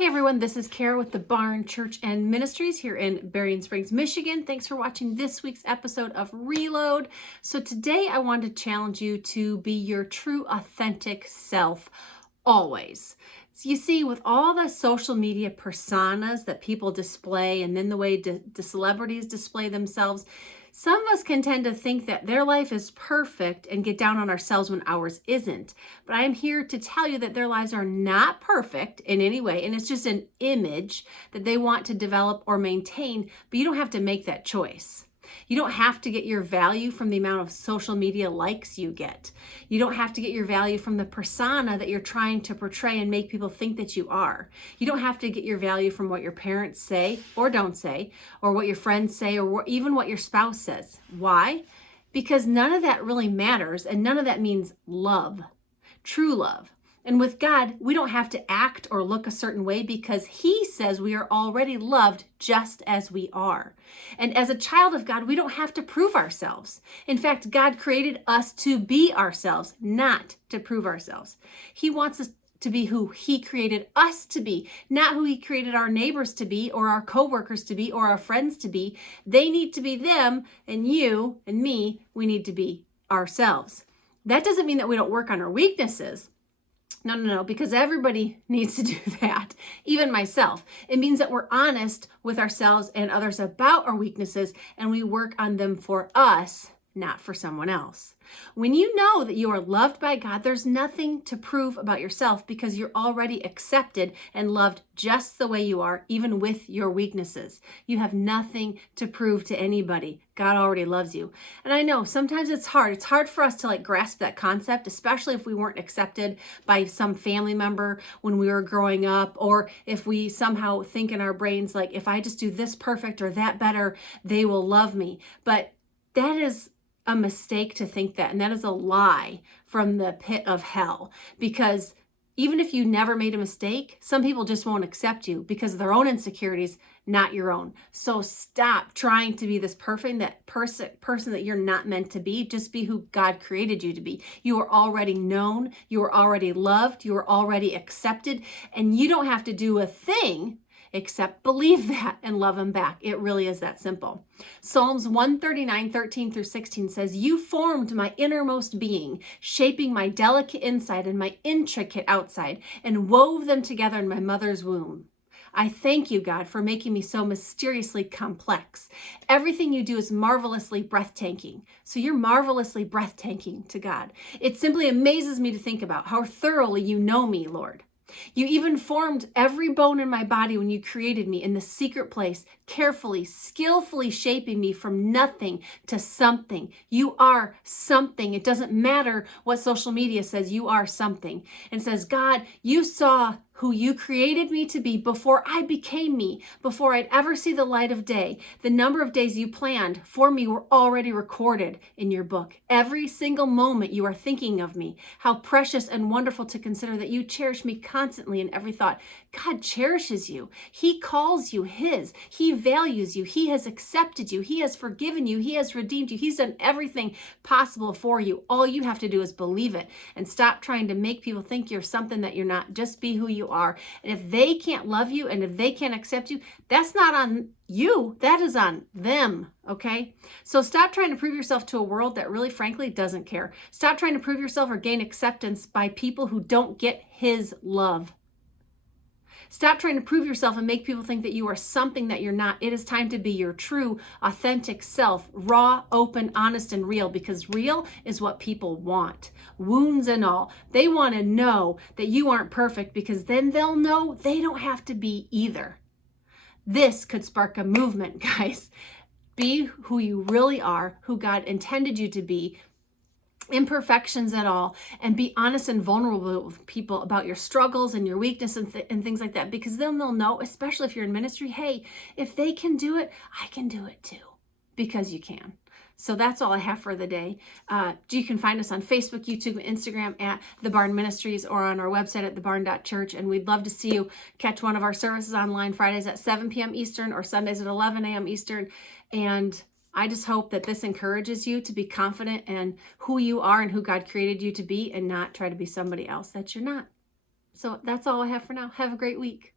Hey everyone, this is Kara with the Barn Church and Ministries here in Berrien Springs, Michigan. Thanks for watching this week's episode of Reload. So today I want to challenge you to be your true, authentic self always. So you see, with all the social media personas that people display and then the way the celebrities display themselves, some of us can tend to think that their life is perfect and get down on ourselves when ours isn't. But I am here to tell you that their lives are not perfect in any way, and it's just an image that they want to develop or maintain, but you don't have to make that choice. You don't have to get your value from the amount of social media likes you get. You don't have to get your value from the persona that you're trying to portray and make people think that you are. You don't have to get your value from what your parents say or don't say, or what your friends say, or even what your spouse says. Why? Because none of that really matters, and none of that means love, true love. And with God, we don't have to act or look a certain way because He says we are already loved just as we are. And as a child of God, we don't have to prove ourselves. In fact, God created us to be ourselves, not to prove ourselves. He wants us to be who He created us to be, not who He created our neighbors to be, or our coworkers to be, or our friends to be. They need to be them, and you and me, we need to be ourselves. That doesn't mean that we don't work on our weaknesses. No, because everybody needs to do that, even myself. It means that we're honest with ourselves and others about our weaknesses, and we work on them for us, not for someone else. When you know that you are loved by God, there's nothing to prove about yourself because you're already accepted and loved just the way you are, even with your weaknesses. You have nothing to prove to anybody. God already loves you. And I know sometimes it's hard. It's hard for us to grasp that concept, especially if we weren't accepted by some family member when we were growing up, or if we somehow think in our brains, if I just do this perfect or that better, they will love me. But that is a mistake to think that, and that is a lie from the pit of hell, because even if you never made a mistake, some people just won't accept you because of their own insecurities, not your own. So stop trying to be this person that you're not meant to be. Just be who God created you to be. You are already known, you are already loved, you are already accepted, and you don't have to do a thing except believe that and love Him back. It really is that simple. Psalms 139:13-16 says, "You formed my innermost being, shaping my delicate inside and my intricate outside, and wove them together in my mother's womb." I thank you, God, for making me so mysteriously complex. Everything you do is marvelously breathtaking. So you're marvelously breathtaking to God. It simply amazes me to think about how thoroughly you know me, Lord. You even formed every bone in my body when you created me in the secret place, carefully, skillfully shaping me from nothing to something. You are something. It doesn't matter what social media says, you are something. And says, God, you saw who you created me to be before I became me, before I'd ever see the light of day. The number of days you planned for me were already recorded in your book. Every single moment you are thinking of me. How precious and wonderful to consider that you cherish me constantly in every thought. God cherishes you. He calls you His. He values you. He has accepted you. He has forgiven you. He has redeemed you. He's done everything possible for you. All you have to do is believe it and stop trying to make people think you're something that you're not. Just be who you are. And if they can't love you and if they can't accept you, that's not on you. That is on them. Okay? So stop trying to prove yourself to a world that really, frankly, doesn't care. Stop trying to prove yourself or gain acceptance by people who don't get His love. Stop trying to prove yourself and make people think that you are something that you're not. It is time to be your true, authentic self, raw, open, honest, and real, because real is what people want, wounds and all. They want to know that you aren't perfect, because then they'll know they don't have to be either. This could spark a movement, guys. Be who you really are, who God intended you to be, imperfections at all, and be honest and vulnerable with people about your struggles and your weakness and things like that, because then they'll know, especially if you're in ministry, hey, if they can do it, I can do it too, because you can. So that's all I have for the day. You can find us on Facebook, YouTube, and Instagram at The Barn Ministries, or on our website at thebarn.church. And we'd love to see you catch one of our services online Fridays at 7 p.m. Eastern or Sundays at 11 a.m. Eastern. And I just hope that this encourages you to be confident in who you are and who God created you to be, and not try to be somebody else that you're not. So that's all I have for now. Have a great week.